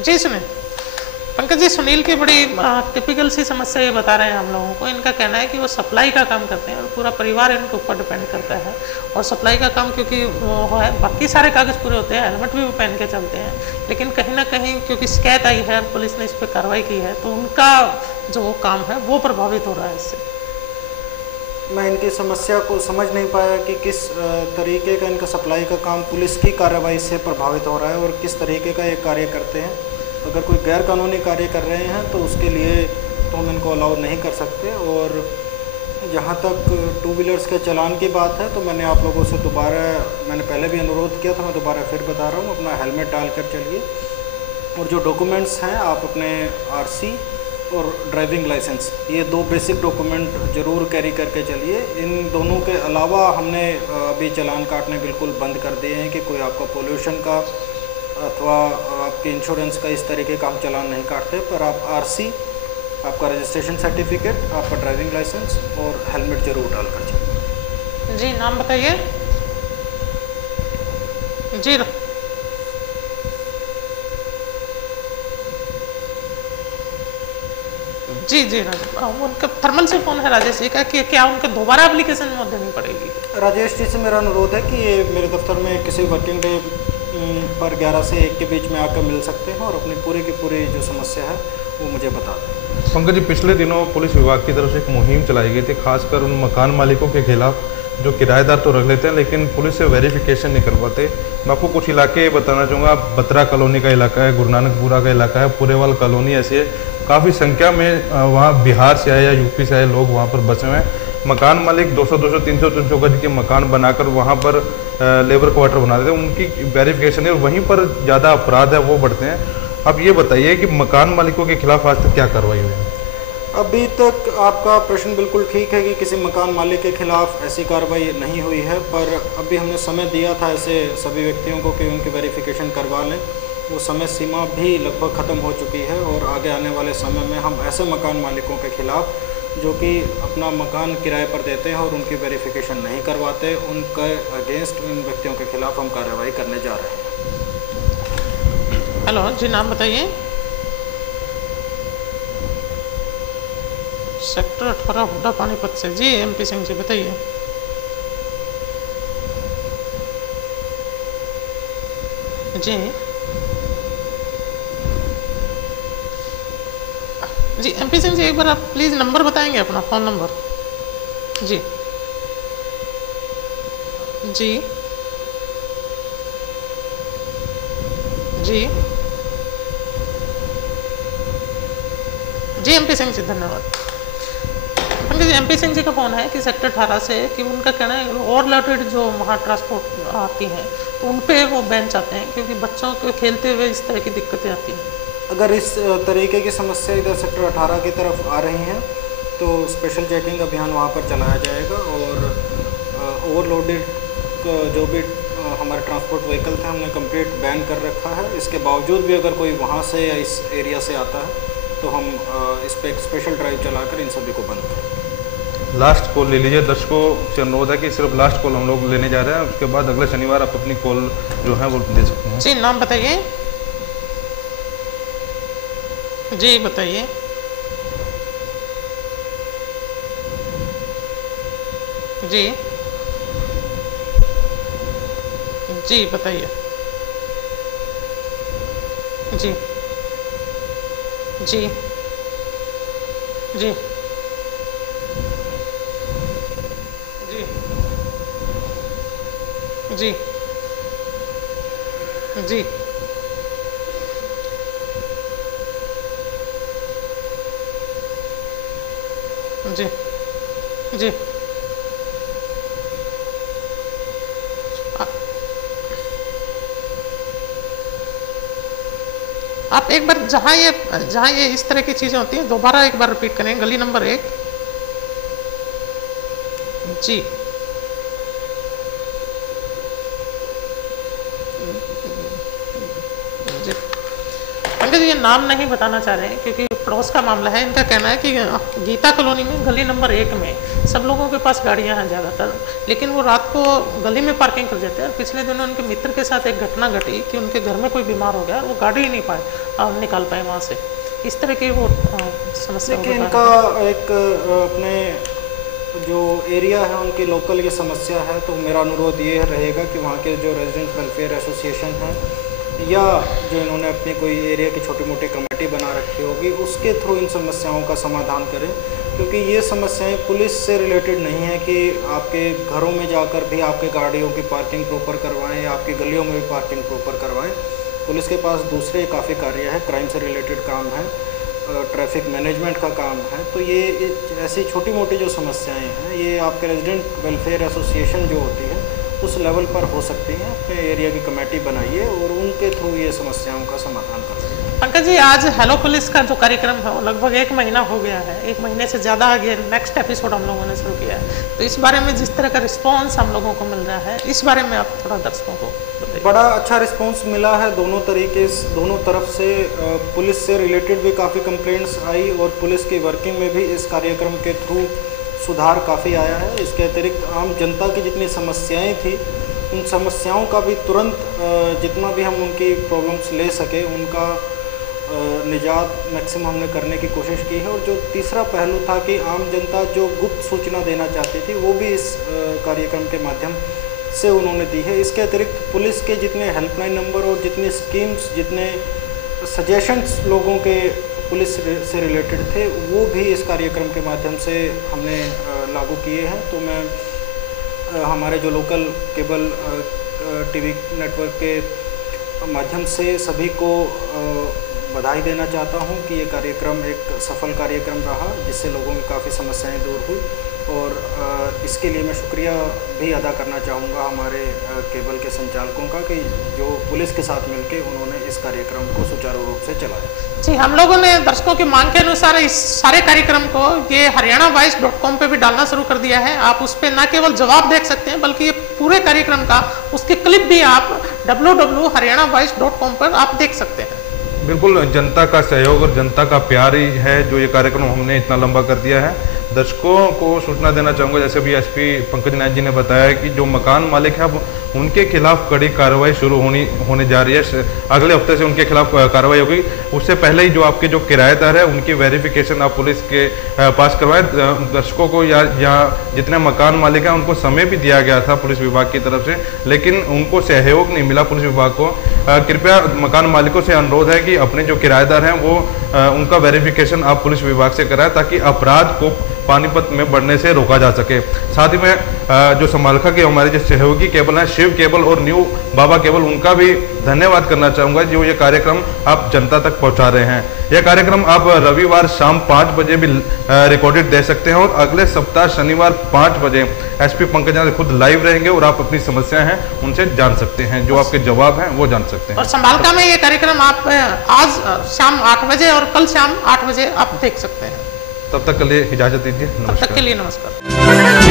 जी सुनिए पंकज जी, सुनील की बड़ी टिपिकल सी समस्या ये बता रहे हैं हम लोगों को। इनका कहना है कि वो सप्लाई का काम करते हैं और पूरा परिवार इनके ऊपर डिपेंड करता है। और सप्लाई का काम क्योंकि वो है, बाकी सारे कागज़ पूरे होते हैं, हेलमेट भी वो पहन के चलते हैं, लेकिन कहीं ना कहीं क्योंकि शिकायत आई है, पुलिस ने इस पर कार्रवाई की है, तो उनका जो वो काम है वो प्रभावित हो रहा है इससे। मैं इनकी समस्या को समझ नहीं पाया कि किस तरीके का इनका सप्लाई का काम पुलिस की कार्रवाई से प्रभावित हो रहा है और किस तरीके का ये कार्य करते हैं। अगर कोई गैर कानूनी कार्य कर रहे हैं तो उसके लिए तो हम इनको अलाउ नहीं कर सकते। और जहाँ तक टू व्हीलर्स के चालान की बात है तो मैंने आप लोगों से दोबारा, मैंने पहले भी अनुरोध किया था, मैं दोबारा फिर बता रहा हूँ, अपना हेलमेट डाल कर चलिए और जो डॉक्यूमेंट्स हैं आप अपने आरसी और ड्राइविंग लाइसेंस, ये दो बेसिक डॉक्यूमेंट ज़रूर कैरी करके चलिए। इन दोनों के अलावा हमने अभी चालान काटने बिल्कुल बंद कर दिए हैं कि कोई आपका पोल्यूशन का अथवा आपके इंश्योरेंस का इस तरीके का हम चालान नहीं काटते। पर आप आरसी, आपका रजिस्ट्रेशन सर्टिफिकेट, आपका ड्राइविंग लाइसेंस और हेलमेट ज़रूर डाल कर चलिए। जी नाम बताइए। जी जी जी उनका थर्मल से फ़ोन है राजेश जी का कि क्या उनका दोबारा एप्लीकेशन में देनी पड़ेगी? राजेश जी से मेरा अनुरोध है कि ये मेरे दफ्तर में किसी वर्किंग डे पर 11 से 1 के बीच में आकर मिल सकते हैं और अपनी पूरी की पूरी जो समस्या है वो मुझे बता दें। पंकज जी, पिछले दिनों पुलिस विभाग की तरफ से एक मुहिम चलाई गई थी, खासकर उन मकान मालिकों के खिलाफ जो किराएदार तो रख लेते हैं लेकिन पुलिस से वेरिफिकेशन नहीं करवाते। मैं आपको कुछ इलाके बताना चाहूँगा। बत्रा कॉलोनी का इलाका है, गुरु नानकपुरा का इलाका है, पुरेवाल कॉलोनी ऐसी है, काफ़ी संख्या में वहाँ बिहार से आए या यूपी से आए लोग वहाँ पर बसे हुए हैं। मकान मालिक 200-200, 300 गज के मकान बनाकर वहाँ पर लेबर क्वार्टर बना देते हैं, उनकी वेरिफिकेशन है और वहीं पर ज़्यादा अपराध है वो बढ़ते हैं। अब ये बताइए कि मकान मालिकों के खिलाफ आज तक क्या कार्रवाई हुई है? अभी तक आपका प्रश्न बिल्कुल ठीक है कि किसी मकान मालिक के खिलाफ ऐसी कार्रवाई नहीं हुई है, पर अभी हमने समय दिया था ऐसे सभी व्यक्तियों को कि उनकी वेरिफिकेशन करवा लें। वो समय सीमा भी लगभग ख़त्म हो चुकी है और आगे आने वाले समय में हम ऐसे मकान मालिकों के खिलाफ जो कि अपना मकान किराए पर देते हैं और उनकी वेरिफिकेशन नहीं करवाते, उनके अगेंस्ट उन व्यक्तियों के खिलाफ हम कार्रवाई करने जा रहे हैं। हेलो जी, नाम बताइए। सेक्टर 18 हुड्डा पानीपत से। जी एमपी सिंह जी बताइए। जी जी एमपी सिंह जी, एक बार आप प्लीज़ नंबर बताएंगे अपना, फ़ोन नंबर। जी जी जी जी एमपी सिंह जी धन्यवाद। पंकज जी, एमपी सिंह जी का फ़ोन है कि सेक्टर 18 से, कि उनका कहना है ओवरलोडेड जो वहाँ ट्रांसपोर्ट आती हैं तो उन पे वो बैन चाहते हैं क्योंकि बच्चों को खेलते हुए इस तरह की दिक्कतें आती हैं। अगर इस तरीके की समस्या इधर सेक्टर 18 की तरफ आ रही हैं तो स्पेशल चेकिंग अभियान वहाँ पर चलाया जाएगा और ओवरलोडेड जो भी हमारे ट्रांसपोर्ट व्हीकल थे हमने कंप्लीट बैन कर रखा है। इसके बावजूद भी अगर कोई वहाँ से या इस एरिया से आता है तो हम इस पर एक स्पेशल ड्राइव चलाकर इन सभी को बंद करें। लास्ट कॉल ले लीजिए। दर्शकों से अनुरोध है कि सिर्फ लास्ट कॉल हम लोग लेने जा रहे हैं, उसके बाद अगले शनिवार आप अपनी कॉल जो है वो दे सकते हैं। जी नाम बताइए। जी बताइए। जी जी बताइए। जी जी जी जी जी जी जी आप एक बार जहाँ ये इस तरह की चीज़ें होती हैं दोबारा एक बार रिपीट करें। गली नंबर 1। जी जी पंकज ये नाम नहीं बताना चाह रहे हैं क्योंकि पड़ोस का मामला है। इनका कहना है कि गीता कॉलोनी में गली नंबर 1 में सब लोगों के पास गाड़ियां हैं ज़्यादातर, लेकिन वो रात को गली में पार्किंग कर देते हैं। और पिछले दिनों उनके मित्र के साथ एक घटना घटी कि उनके घर में कोई बीमार हो गया, वो गाड़ी ही नहीं पाए। निकाल पाए वहाँ से। इस तरह की वो समस्या। देखिए, इनका एक अपने जो एरिया है उनकी लोकल ये समस्या है, तो मेरा अनुरोध ये रहेगा कि वहाँ के जो रेजिडेंट वेलफेयर एसोसिएशन है या जो इन्होंने अपनी कोई एरिया की छोटी मोटी कमेटी बना रखी होगी उसके थ्रू इन समस्याओं का समाधान करें, क्योंकि ये समस्याएं पुलिस से रिलेटेड नहीं है कि आपके घरों में जाकर भी आपके गाड़ियों की पार्किंग प्रॉपर करवाएं या आपकी गलियों में भी पार्किंग प्रॉपर करवाएं। पुलिस के पास दूसरे काफ़ी कार्य है, क्राइम से रिलेटेड काम है, ट्रैफिक मैनेजमेंट का काम है। तो ये ऐसी छोटी मोटी जो समस्याएं हैं ये आपके रेजिडेंट वेलफेयर एसोसिएशन जो होती है उस लेवल पर हो सकती हैं। अपने एरिया की कमेटी बनाइए और उनके थ्रू ये समस्याओं का समाधान कर सकते हैं। पंकज जी, आज हेलो पुलिस का जो कार्यक्रम है वो लगभग 1 महीना हो गया है, 1 महीने से ज़्यादा आगे नेक्स्ट एपिसोड हम लोगों ने शुरू किया है। तो इस बारे में जिस तरह का रिस्पांस हम लोगों को मिल रहा है, इस बारे में आप थोड़ा दर्शकों को बताइए। बड़ा अच्छा रिस्पांस मिला है दोनों तरीके से, दोनों तरफ से। पुलिस से रिलेटेड भी काफ़ी कंप्लेंट्स आई और पुलिस की वर्किंग में भी इस कार्यक्रम के थ्रू सुधार काफ़ी आया है। इसके अतिरिक्त आम जनता की जितनी समस्याएं थी उन समस्याओं का भी तुरंत जितना भी हम उनकी प्रॉब्लम्स ले सके उनका निजात मैक्सिमम हमने करने की कोशिश की है। और जो तीसरा पहलू था कि आम जनता जो गुप्त सूचना देना चाहती थी वो भी इस कार्यक्रम के माध्यम से उन्होंने दी है। इसके अतिरिक्त पुलिस के जितने हेल्पलाइन नंबर और जितने स्कीम्स, जितने सजेशंस लोगों के पुलिस से रिलेटेड थे वो भी इस कार्यक्रम के माध्यम से हमने लागू किए हैं। तो मैं हमारे जो लोकल केबल टीवी नेटवर्क के माध्यम से सभी को बधाई देना चाहता हूं कि ये कार्यक्रम एक सफल कार्यक्रम रहा जिससे लोगों की काफ़ी समस्याएं दूर हुई। और इसके लिए मैं शुक्रिया भी अदा करना चाहूँगा हमारे केबल के संचालकों का कि जो पुलिस के साथ मिलकर उन्होंने इस कार्यक्रम को सुचारू रूप से चलाया। जी, हम लोगों ने दर्शकों की मांग के अनुसार इस सारे कार्यक्रम को ये haryanavice.com पे भी डालना शुरू कर दिया है। आप उस पर न केवल जवाब देख सकते हैं बल्कि ये पूरे कार्यक्रम का उसकी क्लिप भी आप www.haryanavice.com पर आप देख सकते हैं। बिल्कुल, जनता का सहयोग और जनता का प्यार ही है जो ये कार्यक्रम हमने इतना लंबा कर दिया है। दर्शकों को सूचना देना चाहूँगा, जैसे भी एसपी पंकज नाथ जी ने बताया कि जो मकान मालिक है अब उनके खिलाफ कड़ी कार्रवाई शुरू होने जा रही है। अगले हफ्ते से उनके खिलाफ कार्रवाई होगी। उससे पहले ही जो आपके जो किराएदार है उनकी वेरिफिकेशन आप पुलिस के पास करवाएं। दर्शकों को या जितने मकान मालिक हैं उनको समय भी दिया गया था पुलिस विभाग की तरफ से, लेकिन उनको सहयोग नहीं मिला पुलिस विभाग को। कृपया मकान मालिकों से अनुरोध है कि अपने जो किराएदार हैं वो उनका वेरिफिकेशन आप पुलिस विभाग से कराएं ताकि अपराध को पानीपत में बढ़ने से रोका जा सके। साथ ही में जो समालखा के हमारे जो सहयोगी केबल हैं शिव केबल और न्यू बाबा केबल, उनका भी धन्यवाद करना चाहूँगा जो ये कार्यक्रम आप जनता तक पहुँचा रहे हैं। यह कार्यक्रम आप रविवार शाम 5 बजे भी रिकॉर्डेड दे सकते हैं और अगले सप्ताह शनिवार 5 बजे एसपी पंकज नाथ खुद लाइव रहेंगे और आप अपनी समस्याएं हैं उनसे जान सकते हैं, जो आपके जवाब हैं वो जान सकते हैं। और समालखा में ये कार्यक्रम आप आज शाम 8 बजे और कल शाम 8 बजे आप देख सकते हैं। तब तक के लिए इजाजत दीजिए, नमस्कार। तब तक के लिए नमस्कार।